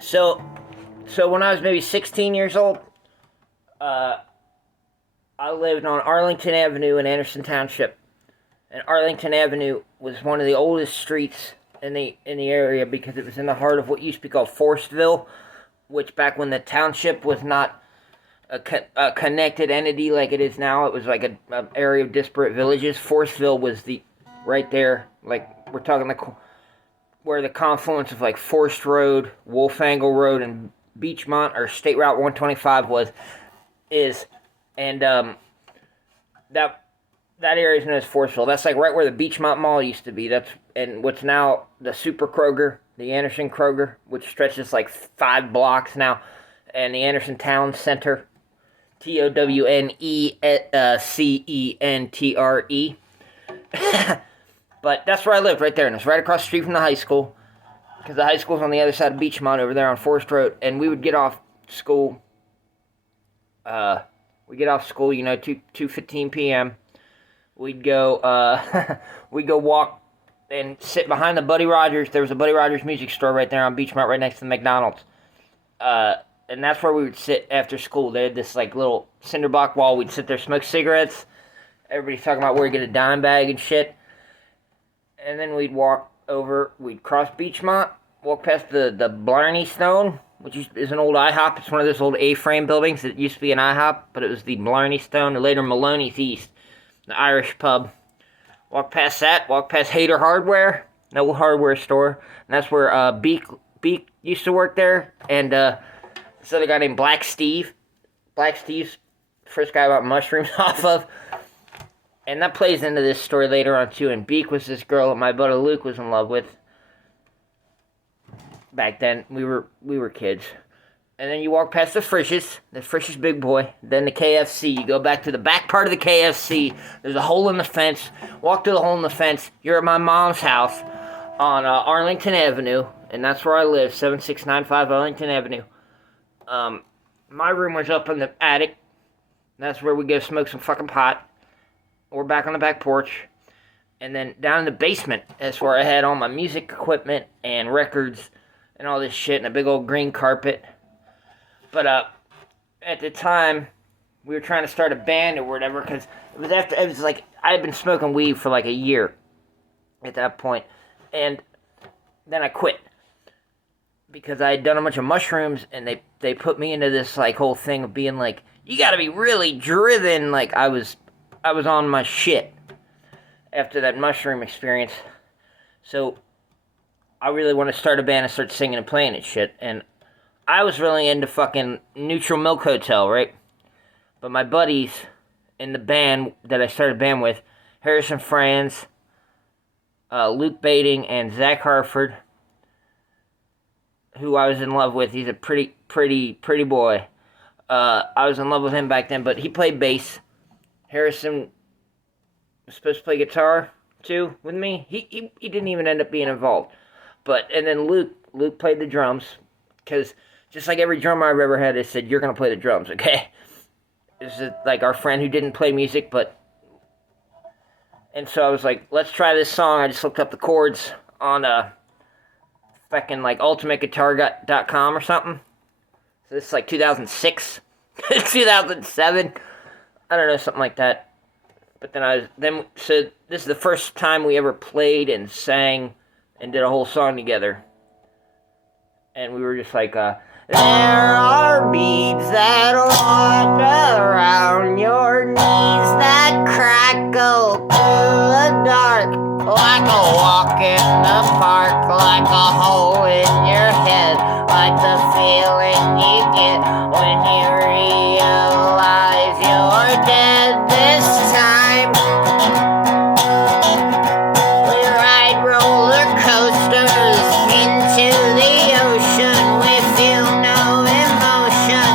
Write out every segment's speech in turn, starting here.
So, so when I was maybe 16 years old, uh, I lived on Arlington Avenue in Anderson Township, and Arlington Avenue was one of the oldest streets in the area because it was in the heart of what used to be called Forestville, which back when the township was not a connected entity like it is now, it was like a area of disparate villages. Forestville was the right there, like we're talking where the confluence of like Forest Road, Wolfangle Road, and Beachmont or State Route 125 is, and that that area is known as Forestville. That's like right where the Beachmont Mall used to be. That's and what's now the Super Kroger, the Anderson Kroger, which stretches like 5 blocks now, and the Anderson Town Center, TOWNECENTRE. But that's where I lived, right there, and it's right across the street from the high school, because the high school's on the other side of Beachmont over there on Forest Road, and we would get off school. We get off school, 2:15 p.m. We'd go, we'd go walk and sit behind the Buddy Rogers. There was a Buddy Rogers music store right there on Beachmont, right next to the McDonald's. And that's where we would sit after school. They had this like little cinder block wall. We'd sit there, smoke cigarettes. Everybody's talking about where you get a dime bag and shit. And then we'd we'd cross Beachmont, walk past the Blarney Stone, which is an old IHOP. It's one of those old A-frame buildings that used to be an IHOP, but it was the Blarney Stone, or later Maloney's East, the Irish pub. Walk past that, walk past Hader Hardware, an old hardware store, and that's where Beak used to work there, and this other guy named Black Steve. Black Steve's the first guy I bought mushrooms off of. And that plays into this story later on too. And Beak was this girl that my buddy Luke was in love with. Back then, we were kids. And then you walk past the Frisch's Big Boy, then the KFC. You go back to the back part of the KFC. There's a hole in the fence. Walk through the hole in the fence. You're at my mom's house on Arlington Avenue, and that's where I live, 7695 Arlington Avenue. My room was up in the attic. That's where we go smoke some fucking pot. We're back on the back porch. And then down in the basement, that's where I had all my music equipment and records and all this shit and a big old green carpet. But at the time, we were trying to start a band or whatever, because it was like, I had been smoking weed for like a year at that point. And then I quit. Because I had done a bunch of mushrooms, and they put me into this like whole thing of being like, you gotta be really driven. Like I was on my shit after that mushroom experience. So I really want to start a band and start singing and playing and shit. And I was really into fucking Neutral Milk Hotel, right? But my buddies in the band that I started a band with, Harrison Franz, Luke Bading, and Zach Harford, who I was in love with. He's a pretty boy. I was in love with him back then, but he played bass. Harrison was supposed to play guitar too with me. He didn't even end up being involved. And then Luke played the drums, because just like every drummer I've ever had, they said, you're gonna play the drums, okay? This is like our friend who didn't play music, and so I was like, let's try this song. I just looked up the chords on fucking like ultimateguitar.com or something. So this is like 2006, 2007. I don't know, something like that. But so this is the first time we ever played and sang and did a whole song together. And we were just like, there are beads that wander around your knees that crackle through the dark, like a walk in the park, like a hole in your head, like the feeling you get when you realize you're dead this time. We ride roller coasters into the ocean, we feel no emotion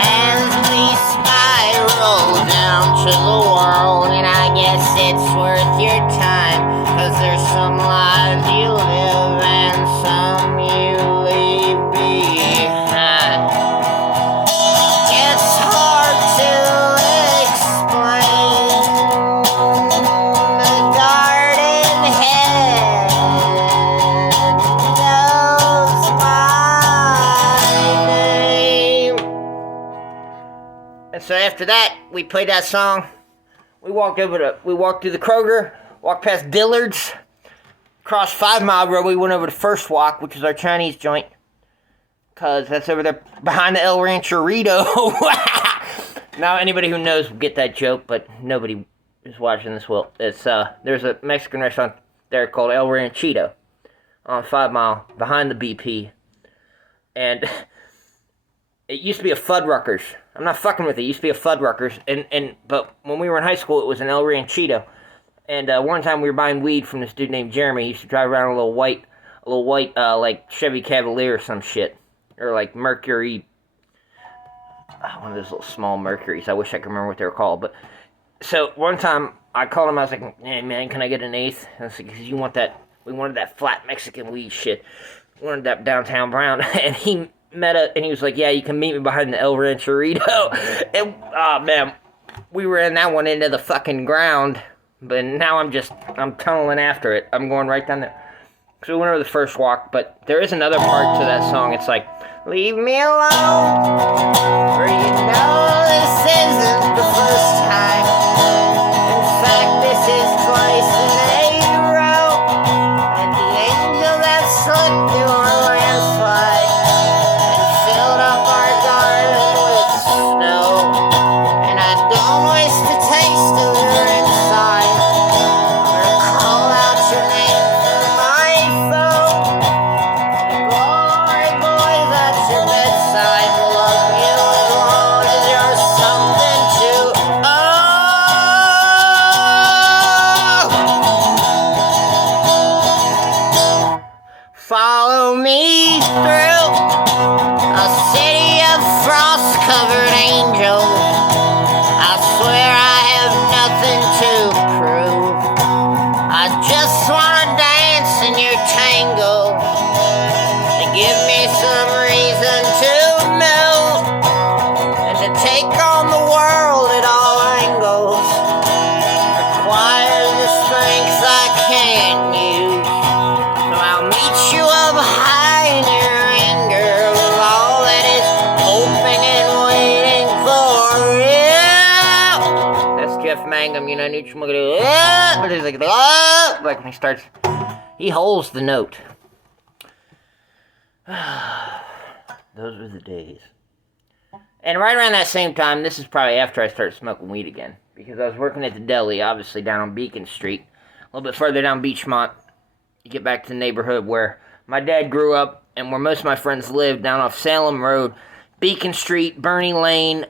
as we spiral down to the world. And I guess it's worth your time, 'cause there's some lives you live and some you leave behind. It's hard. So after that, we played that song. We walked through the Kroger, walked past Dillard's, crossed 5 Mile Road. We went over to First Walk, which is our Chinese joint, because that's over there behind the El Rancherito. Now, anybody who knows will get that joke, but nobody who's watching this will. It's there's a Mexican restaurant there called El Ranchito on 5 Mile behind the BP, and it used to be a Fuddruckers. I'm not fucking with it. It used to be a Fuddruckers, but when we were in high school, it was an El Ranchito. And one time we were buying weed from this dude named Jeremy. He used to drive around a little white, like Chevy Cavalier or some shit, or like Mercury. One of those little small Mercuries. I wish I could remember what they were called. But so one time I called him. I was like, "Hey man, can I get an eighth?" And I was like, "Cause you want that? We wanted that flat Mexican weed shit. We wanted that downtown brown." And he was like, "Yeah, you can meet me behind the El Rancherito." And oh man, we were in that one into the fucking ground. But now I'm tunneling after it. I'm going right down there. So we went over the First Walk, but there is another part to that song. It's like, leave me alone, for you know this isn't the first time. In fact, this is twice in a row. And the angel that slipped through a landslide and filled up our garden with snow. And I don't waste a taste of your inside. Follow me through a city of frost-covered angels. I swear I have nothing to prove. I just wanna dance in your tango and give me some reason to move and to take on the world at all angles. Requires the strength I can't use. I'll meet you up high in your anger with all that is hoping and waiting for you. That's Jeff Mangum, you know, but he's like when he starts, he holds the note. Those were the days. And right around that same time, this is probably after I started smoking weed again, because I was working at the deli, obviously down on Beacon Street, a little bit further down Beachmont. You get back to the neighborhood where my dad grew up and where most of my friends lived, down off Salem Road, Beacon Street, Bernie Lane,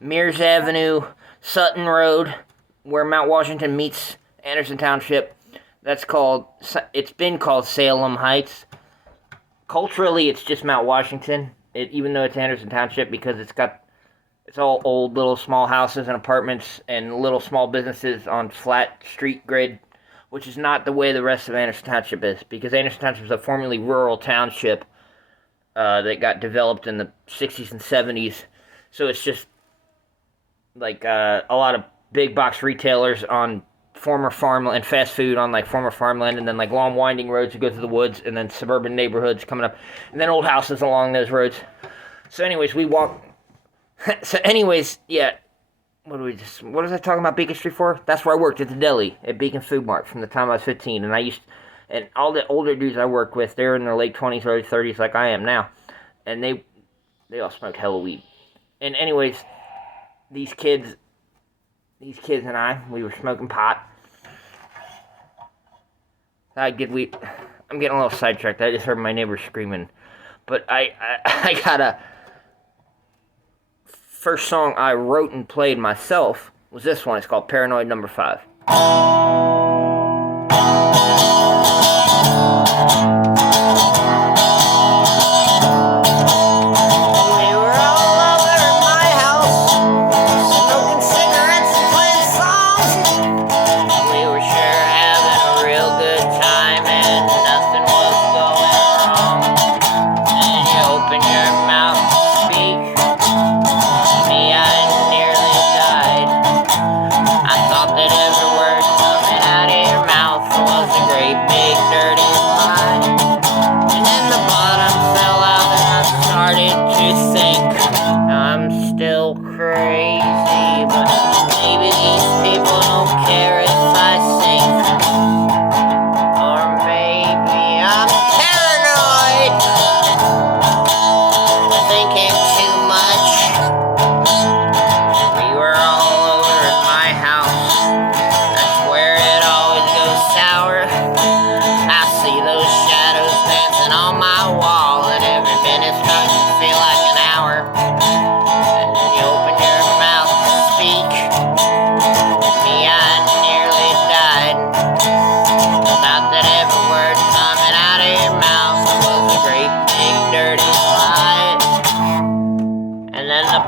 Mears Avenue, Sutton Road, where Mount Washington meets Anderson Township. It's been called Salem Heights. Culturally, it's just Mount Washington, even though it's Anderson Township, because it's all old little small houses and apartments and little small businesses on flat street grid, which is not the way the rest of Anderson Township is, because Anderson Township is a formerly rural township that got developed in the 60s and 70s. So it's just like a lot of big box retailers on former farmland and fast food on like former farmland, and then like long winding roads that go through the woods, and then suburban neighborhoods coming up, and then old houses along those roads. So anyways, yeah. What was I talking about Beacon Street for? That's where I worked at the deli at Beacon Food Mart from the time I was 15. And all the older dudes I worked with, they're in their late 20s, early 30s like I am now. And they all smoke hella weed. And anyways, these kids and I, we were smoking pot. I get weed. I'm getting a little sidetracked. I just heard my neighbor screaming. But I got a... First song I wrote and played myself was this one. It's called Paranoid Number 5. Crazy.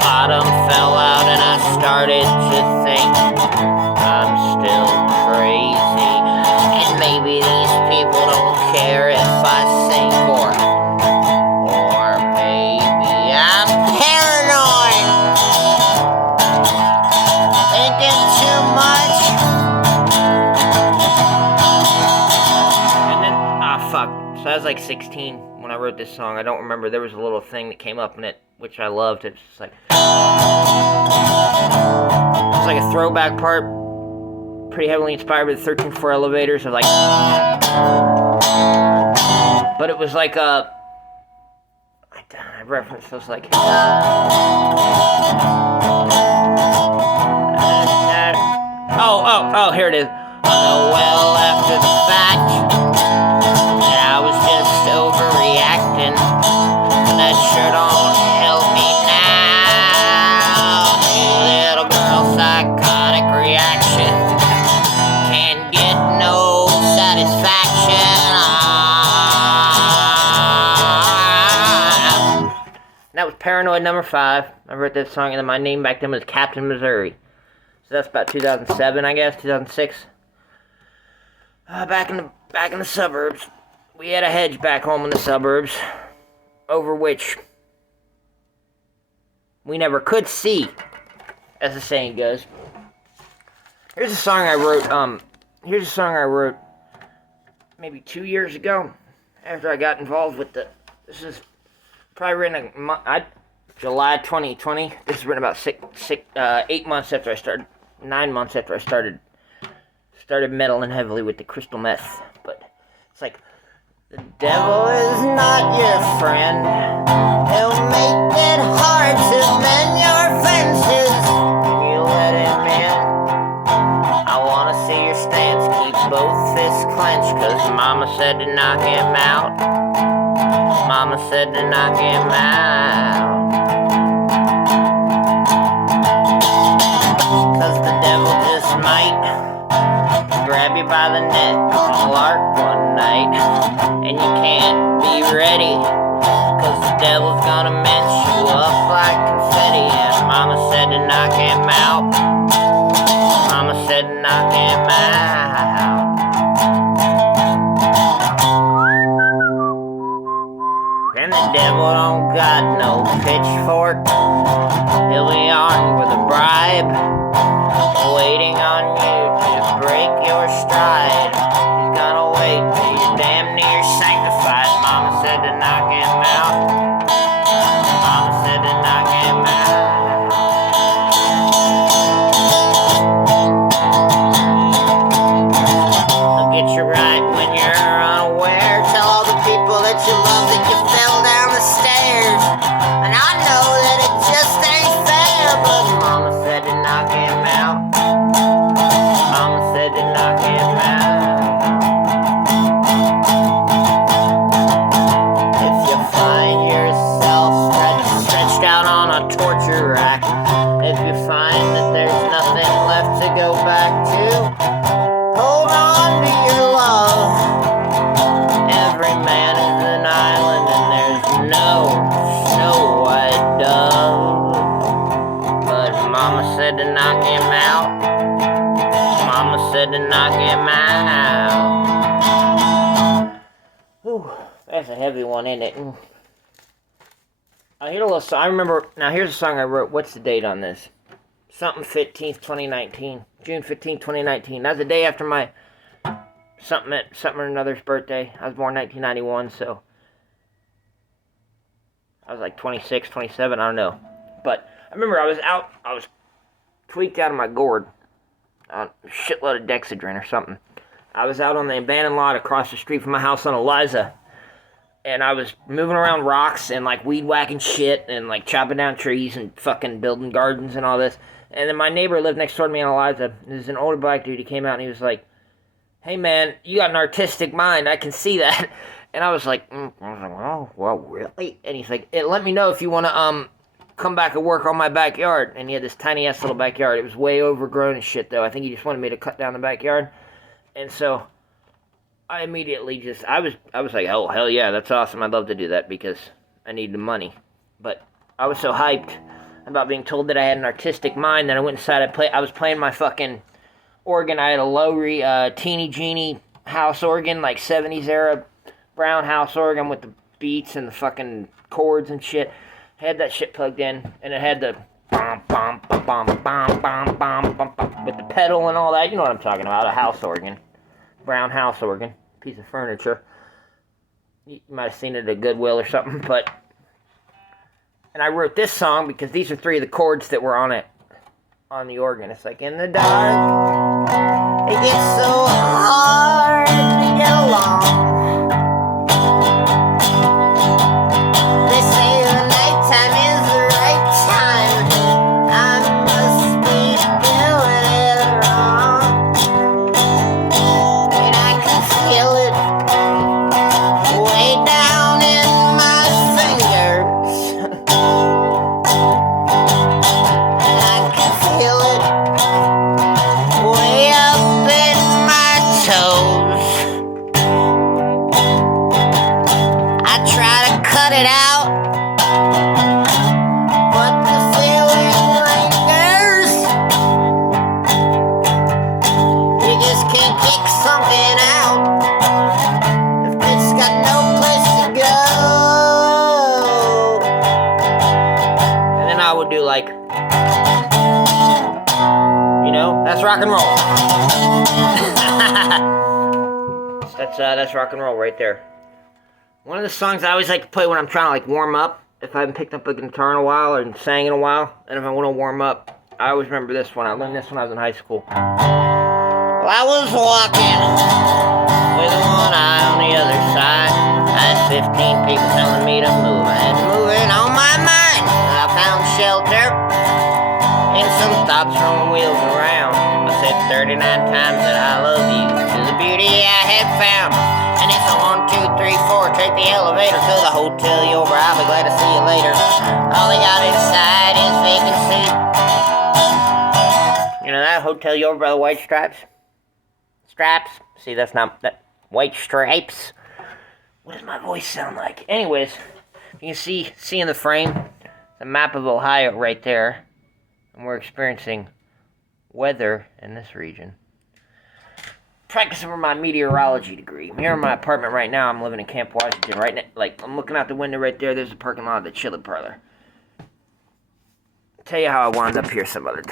bottom fell out and I started to think I'm still crazy. And maybe these people don't care if I sing or maybe I'm paranoid, thinking too much. And then, fuck. So I was like 16 when I wrote this song. I don't remember. There was a little thing that came up in it, which I loved. It's just like, it's like a throwback part, pretty heavily inspired by the 13-4 Elevators. Of like, but it was like a, I referenced those like, oh, here it is. Well, after the fact, I was just overreacting. That sure don't help me now. Little girl psychotic reaction. Can't get no satisfaction. That was Paranoid number 5. I wrote that song, and then my name back then was Captain Missouri. So that's about 2007, I guess, 2006. Back in the suburbs, we had a hedge back home in the suburbs, over which we never could see, as the saying goes. Here's a song I wrote. Maybe 2 years ago, after I got involved with this is probably written July 2020. This is written about 8 months after I started, 9 months after I started meddling heavily with the crystal meth. But it's like, the devil is not your friend. He'll make it hard to mend your fences when you let him in. I wanna see your stance, keep both fists clenched, 'cause Mama said to knock him out. Mama said to knock him out. 'Cause the devil just might grab you by the neck on lark one night, and you can't be ready, 'cause the devil's gonna mince you up like confetti. And Mama said to knock him out. Mama said to knock him out. And the devil don't got no pitchfork. He'll be armed with a bribe, waiting on you to break your stride. He's gonna wait till you're damn near sanctified. Mama said to knock him out. Mama said to knock him out. They'll get you right when you're unaware. Tell all the people that you love that you fell down the stairs. And I know that it just ain't fair, but Mama said to knock him out. Mama said to knock him out. If you find yourself stretched out on a torture rack, if you find that there's nothing left to go back to, hold on to your love. Every man is an island and there's no Snow White dove. But Mama said to knock him out. Mama said to knock him out. Whew, that's a heavy one, isn't it? I hear a little song. I remember. Now here's a song I wrote. What's the date on this? Something 15th, 2019. June 15th, 2019. That's the day after my something or another's birthday. I was born 1991, so I was like 26, 27. I don't know. But I remember I was tweaked out of my gourd on a shitload of Dexedrine or something. I was out on the abandoned lot across the street from my house on Eliza, and I was moving around rocks and like weed whacking shit and like chopping down trees and fucking building gardens and all this. And then my neighbor lived next door to me on Eliza. There's an older black dude. He came out and he was like, "Hey man, you got an artistic mind. I can see that." And I was like, "Oh, well, really?" And he's like, "Let me know if you want to come back and work on my backyard." And he had this tiny ass little backyard. It was way overgrown and shit though. I think he just wanted me to cut down the backyard. And so I immediately I was like, "Oh, hell yeah, that's awesome. I'd love to do that because I need the money." But I was so hyped. about being told that I had an artistic mind. Then I went inside. I was playing my fucking organ. I had a Lowry Teeny Genie house organ, like 70s era brown house organ with the beats and the fucking chords and shit. I had that shit plugged in, and it had the bum bum bum bum bum bum bum bum with the pedal and all that. You know what I'm talking about? A house organ, brown house organ, piece of furniture. You might have seen it at Goodwill or something, but. And I wrote this song because these are 3 of the chords that were on it, on the organ. It's like, in the dark, it gets so hard to get along. They say the nighttime is the right time. I must be doing it wrong. And I can feel it way down in my fingers. I can feel it way up in my toes. I try to cut it out, but the feeling lingers. You just can't kick something out if it's got no place to go. And then I would do like, you know, that's rock and roll. That's rock and roll right there. One of the songs I always like to play when I'm trying to like warm up, if I haven't picked up a guitar in a while or sang in a while, and if I want to warm up, I always remember this one. I learned this when I was in high school. Well, I was walking with one eye on the other side. I had 15 people telling me to move. I had moving on my mind. I found shelter and some thoughts rolling wheels around. I said 39 times that I love you to the beauty I had found. And it's a 1, 2, 3, 4. Take the elevator to the hotel. You'll I'll be glad to see you later. All they got inside is vacancy. You know that Hotel Yorba by the White Stripes? Straps? See, that's not that White Stripes. What does my voice sound like? Anyways, you can see in the frame the map of Ohio right there. And we're experiencing weather in this region. Practicing for my meteorology degree. I'm here in my apartment right now. I'm living in Camp Washington. Right now, like, I'm looking out the window right there. There's a parking lot of the Chili Parlor. I'll tell you how I wound up here some other time.